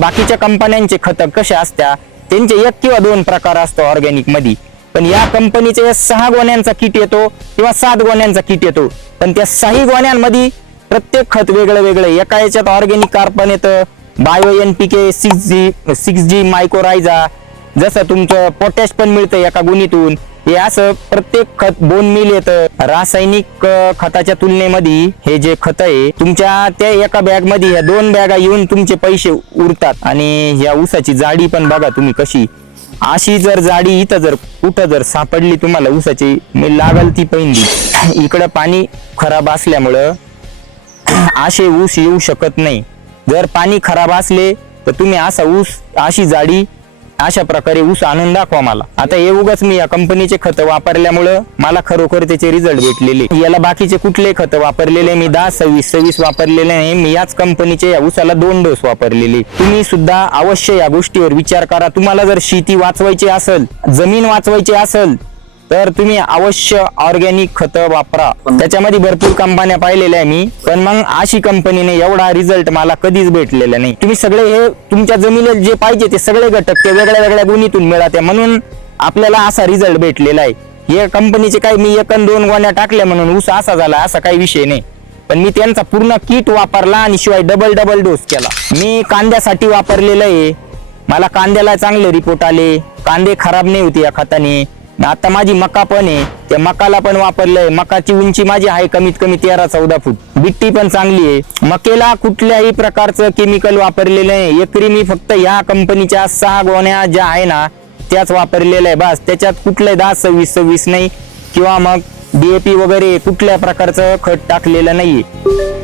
बाकीच्या कंपन्यांचे खत कसे असत्या त्यांचे एक किंवा दोन प्रकार असतो ऑर्गॅनिक मध्ये पण या कंपनीचे सहा गोण्यांचा किट येतो किंवा सात गोण्यांचा किट येतो पण त्या सहा गोण्यांमध्ये प्रत्येक खत वेगळं वेगळं एका याच्यात ऑर्गॅनिक कार्पन येतं bio N P K six G six G mycorrhiza जसं तुमचं पोटॅश पण मिळतं एका गुणीतून हे असं प्रत्येक खत दोन मिल येत रासायनिक खताच्या तुलनेमध्ये हे जे खत आहे तुमच्या त्या एका बॅग मध्ये ह्या दोन बॅगा येऊन तुमचे पैसे उरतात आणि या ऊसाची जाडी पण बघा तुम्ही कशी अशी जर जाडी इथं जर कुठं जर सापडली तुम्हाला ऊसाची मी लागल ती पहिली इकडं पाणी खराब असल्यामुळं असे ऊस येऊ शकत नाही जर पाणी खराब असले तर तुम्ही असा ऊस अशी जाडी अशा प्रकारे ऊस आणून दाखवा मला आता हे उगाच मी या कंपनीचे खत वापरल्यामुळं मला खरोखर त्याचे रिझल्ट भेटलेले याला बाकीचे कुठले खत वापरलेले मी दहा सव्वीस सव्वीस वापरलेले नाही मी याच कंपनीचे या ऊसाला दोन डोस वापरलेले तुम्ही सुद्धा अवश्य या गोष्टीवर विचार करा तुम्हाला जर शेती वाचवायची असेल जमीन वाचवायची असेल तर तुम्ही अवश्य ऑर्गॅनिक खत वापरा त्याच्यामध्ये भरपूर कंपन्या पाहिलेल्या आहे मी पण मग अशी कंपनीने एवढा रिझल्ट मला कधीच भेटलेला नाही तुम्ही सगळे हे तुमच्या जमिनीत जे पाहिजे ते सगळे घटक ते वेगळ्या वेगळ्या गुणीतून मिळते म्हणून आपल्याला असा रिझल्ट भेटलेला आहे या कंपनीचे काही मी एक दोन गोण्या टाकल्या म्हणून ऊस असा झाला असा काही विषय नाही पण मी त्यांचा पूर्ण किट वापरला आणि शिवाय डबल डबल डोस केला मी कांद्यासाठी वापरलेलं आहे मला कांद्याला चांगले रिपोर्ट आले कांदे खराब नाही होते या खताने आता माझी मका पण आहे त्या मकाला पण वापरलंय मकाची उंची माझी आहे कमीत कमी तेरा चौदा फूट बिट्टी पण चांगली आहे मकेला कुठल्याही प्रकारचं केमिकल वापरलेलं नाही एकरी मी फक्त या कंपनीच्या सहा गोण्या ज्या आहे ना त्याच वापरलेल्या आहे बस त्याच्यात कुठलंही दहा सव्वीस सव्वीस नाही किंवा मग डीएपी वगैरे कुठल्या प्रकारचं खत टाकलेलं नाहीये